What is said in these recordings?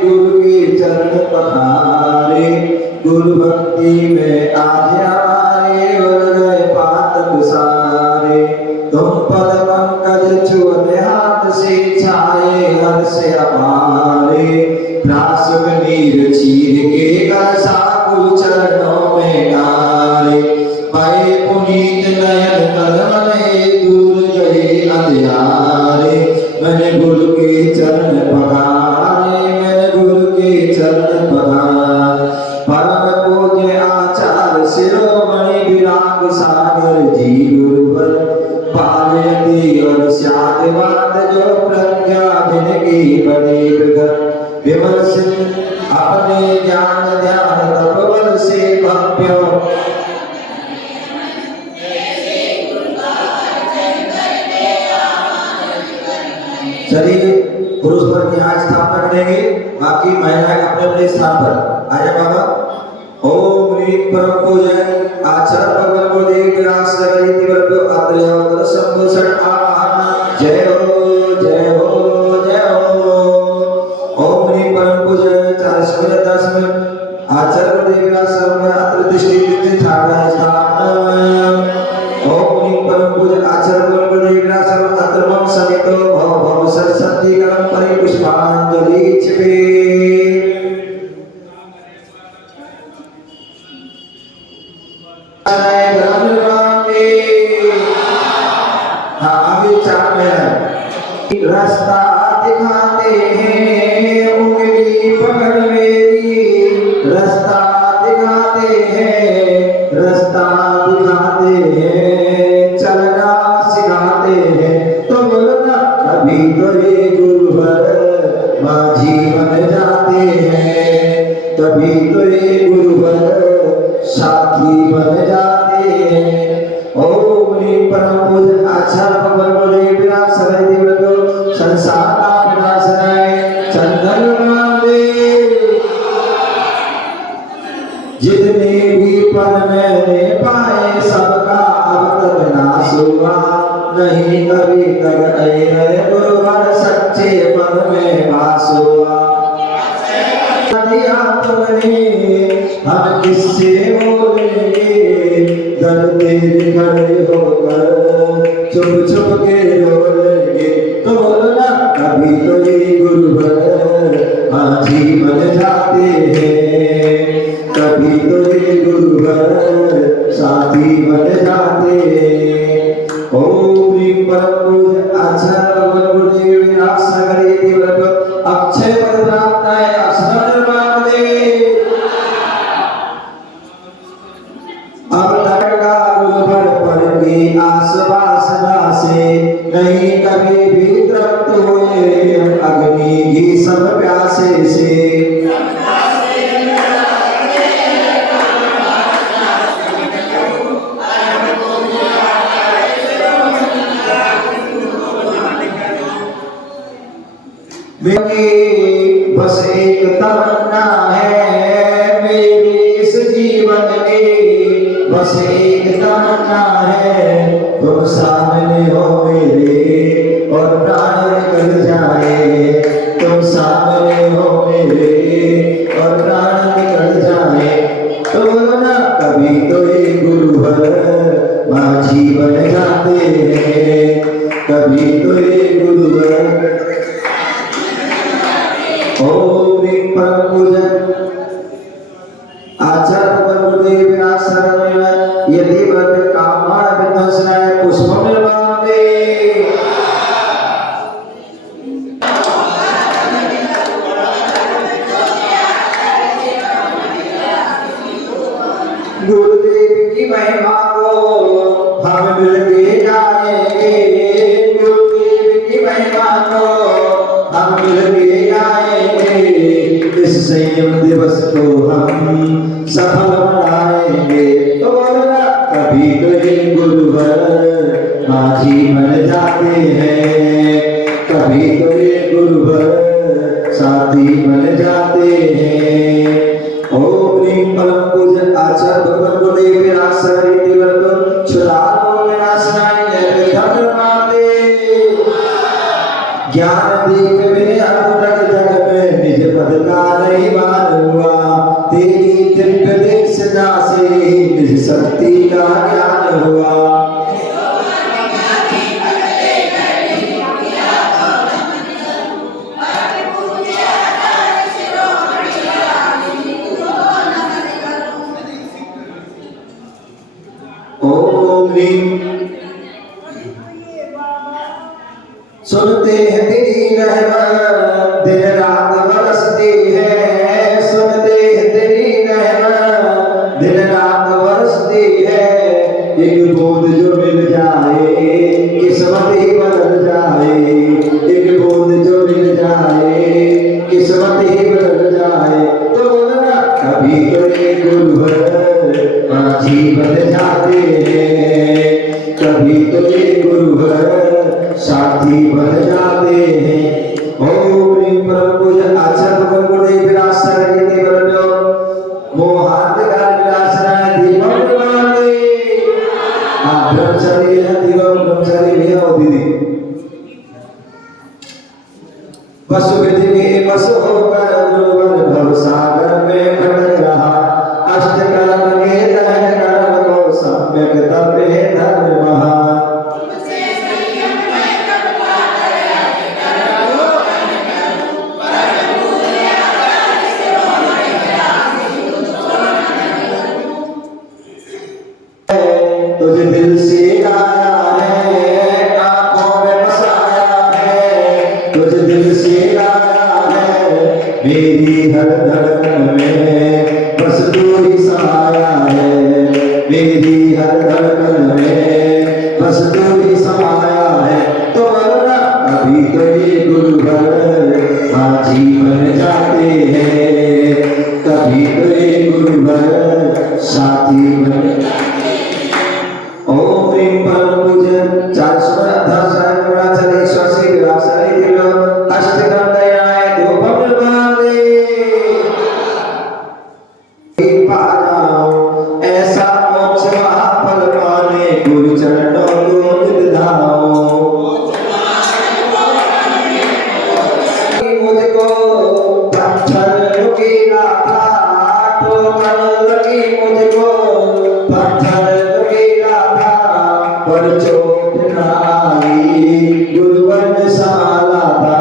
गुरु के चरण पखारे, गुरु भक्ति में आज हमारे उड़ गए पातक सारे। तुम पद पंकज छुअते हाथ से छाए हर्ष अपारे, रासुक नीर चीर के साकुल चरणों में डाले। पाए पुनीत नयन तलमने दूर गए अंधियारे, मैंने गुरु के चरण पखारे, मैंने गुरु के चरण पखारे। परम पूज्य आचार्य शिरोमणि विराग सागर जी गुरुवर, पालयती और साधवाद जो प्रज्ञा जिनकी बड़ी विगत। विमल सिंह अपने ज्ञान ध्यान तपबल से भव्य, चलिए पुरुष वर्ग यहाँ स्थापना करेंगे, बाकी महिलाएं अपने अपने स्थान पर आ जाए। बाबा ओम ह्रीं परम पूज्य आचार्य भगवान गुरुदेव विराज सगल दिव्य आत्रेय शंभु शरण जय हो जय हो जय हो। ओम ह्रीं परम पूज्य 40 मिनट 10 मिनट आचार्य गुरुदेव विराज सर्व अत्र दृष्टि ठाड़ा स्थान। ओम ह्रीं परम पूज्य आचार्य गुरुदेव विराज सर्व अत्र मम समेतो भव भव सरस्वती करम परि पुष्पांजलि छिपे। रास्ता दिखाते हैं उंगली पकड़ मेरी, रास्ता दिखाते हैं, रास्ता दिखाते हैं, चलना सिखाते हैं। तो बोलो ना कभी तो ये गुरुवर माझी बन जाते हैं, कभी तो ये गुरुवर साथी बन जाते हैं। ओम ह्रीं परम पूज्य आचार्य भगवान गुरुदेव विराज सगल दिव्य संसार का विनाशनाय चंदन मांगे। जितने भी पद मैंने पाए सबका अब तक नाश हुआ, नहीं कभी तक ऐ गुरुवर सच्चे पद में वास हुआ। दिया तुमने हम किससे बोलेंगे, डरते खड़े होकर चुप चुप के रोलेंगे। तो बोलो ना कभी तो ये गुरुवर माझी बन जाते हैं, कभी तो ये गुरुवर साथी बन जाते हैं। ओम ह्रीं परम पूज्य आचार्य भगवान गुरुदेव विराज सगल दिव्य अक्षय पद प्राप्त है अक्षर मांगे। अब तक का गुरुवर पर की आस वासना से नहीं कभी भी तृप्त हुए, अग्नि की सब प्यासे से मेरी बस एक तमन्ना है, मेरी इस जीवन की बस एक तमन्ना है, तुम सामने हो मेरे और प्राण निकल जाए, तुम सामने हो मेरे और प्राण निकल जाए। तो बोलो ना कभी तो ये गुरुवर माझी बन जाते हैं, कभी तो ये गुरुवर। ओम ह्रीं परम पूज्य आचार्य भगवान गुरुदेव विराज सर्व यदि भव्य कामना विध्वंसनाय पुष्पम निर्माणे। गुरुदेव की महिमा को हम मिलके गाएंगे, गुरुदेव की महिमा को हम मिलके गाएंगे, इस संयम दिवस को हम सफल बनाएंगे। तो बोलो ना कभी तो ये गुरुवर माझी बन जाते हैं, कभी तो ये गुरुवर साथी बन जाते हैं। ओम ह्रीं परम पूज्य आचार्य भगवान गुरुदेव विराज सगल दिव्य छुड़ाओ विनाशनाय धर्म मांगे। ज्ञान दीप बिन अब तक जग में निज ह्रीं। सुनते हैं तेरी रहमत दिन रात बरसती है, सुनते हैं तेरी रहमत दिन रात बरसती है। एक बूंद जो मिल जाए किस्मत ही बदल जाए, एक बूंद जो मिल जाए किस्मत ही बदल जाए। तो बोलना कभी कभी गुरुवर माझी बन जाते हैं, कभी तो ये गुरुवर साथी बन जाते हैं। ओम ह्रीं परम पूज्य आचार्य भगवान गुरुदेव विराज सरस्वती बरब्यो मोहांत गार विलासनाय दीपक निर्माणे ब्रह्मचारी है दीपक ब्रह्मचारी भैया और दीदी बस विधि में बस होकर गुरुवर भव सागर में भटक रहा। अष्टकर्म के दहन कर्म को सम्यक तपे धर्म महा। तुझे दिल से गाया है आंखों में बसाया है, तुझे दिल से गाया है मेरी हर धड़कन में बस तू ही समाया है, मेरी हर धड़कन में बस तू ही समाया है। तो वरना अभी तो ये गुरुवर माझी बन जाते हैं, कभी तो ये गुरुवर साथी बन जाते। ओम ह्रीं परम पूज्य चारस्वर अधर्षाय गुणाचार्य स्वासी विलासारी दिव्य अष्टकर्म दयाय धूपम निर्माणे पा जाओ ऐसा मोक्ष महाफल पाने गुरु चरणों को नित धाओ। मुझको पत्थर लुकीला था ठोकर लगी मुझको पत्थर पर चोट न आई गुरुवर संभाला था,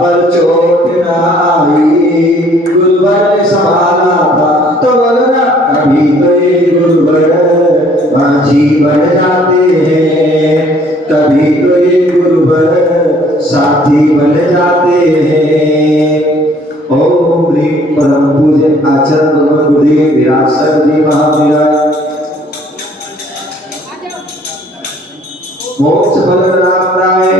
पर चोट न आई गुरुवर संभाला था। तो बोलना कभी तो ये गुरुवर माझी बन जाते हैं, कभी तो ये गुरुवर साथी बन जाते हैं। ओम ह्रीं परम पूज्य आचार्य भगवान गुरुदेव विराज सरस्वती महाविराज मोक्ष फल रामराय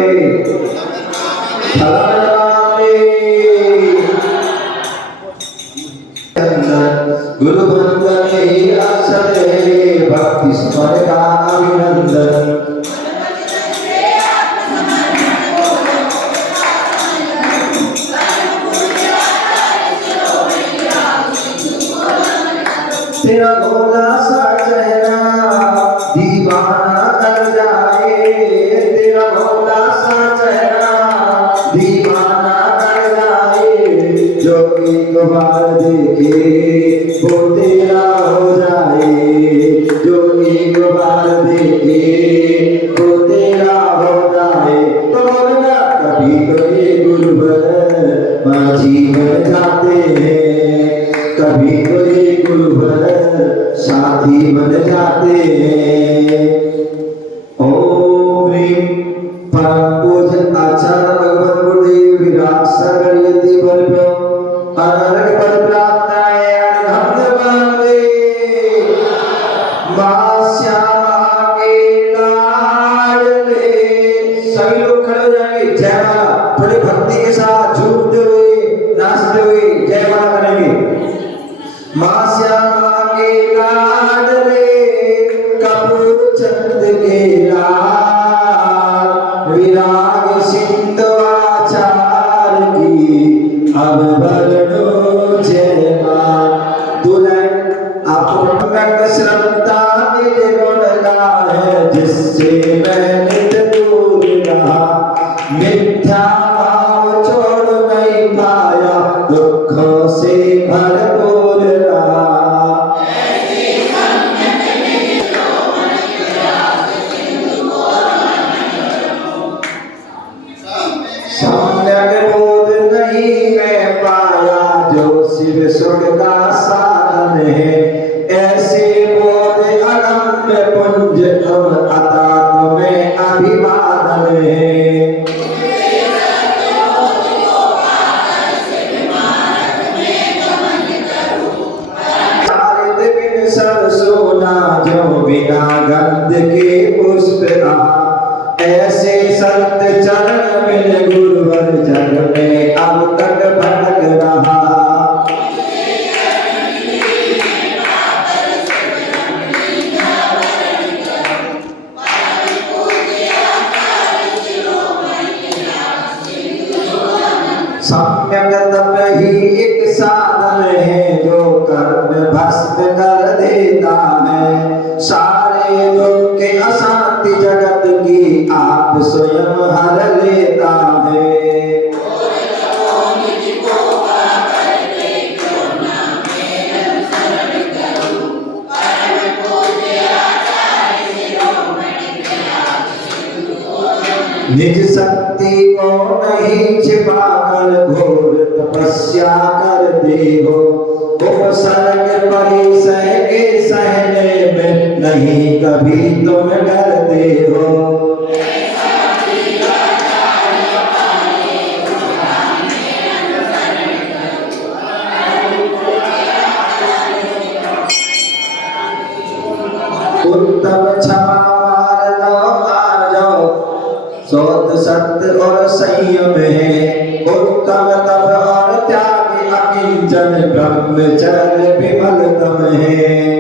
गुरु बंदन ही अक्षर है भक्ति स्मरण का अभिनंदन। तेरा भोला सा चेहरा दीवाना कर जाए, तेरा भोला सा चेहरा दीवाना कर जाए। जो एक बार देखे वो तेरा हो जाए, जो एक बार देखे वो तेरा हो जाए। तो बोलना कभी कभी गुरुवर माझी बन जाते हैं, कभी कोई गुरुवर साथी बन जाते हैं। ओम ह्रीं परम पूज्य आचार्य भगवान गुरुदेव विराज सरस्वती बरब्यो अनर्घ पद प्राप्ताय हम निर्माणे मां श्यामा के लाडले। सभी लोग खड़े हो जाएंगे, जय माला थोड़ी भक्ति के साथ झूमते हुए नाचते हुए जय माला करेंगे। मां श्यामा के लाडले कपूर चंद के लाल विराग सिंधवाचार की अब बरनो जय मां। दुल्हन आप श्रद्धा के गुण गाए जिससे मैं नित दूर रहा, मिथ्या भाव छोड़ नहीं पाया दुखों से भरपूर रहा। सम्यक बोध नहीं मैं पाया जो शिव सुख का साधन है, ऐसे बोध अगम्य पुंज निज शक्ति को नहीं छिपाकर घोर तपस्या करते हो। उपसर्ग परिसय के सहने में नहीं कभी तुम डरते हो। उत्तम क्षमा मार जाओ शोध सत्य और संयम है। उत्तम तप और त्याग अकिंचन ब्रह्मचर्य विमलतम है।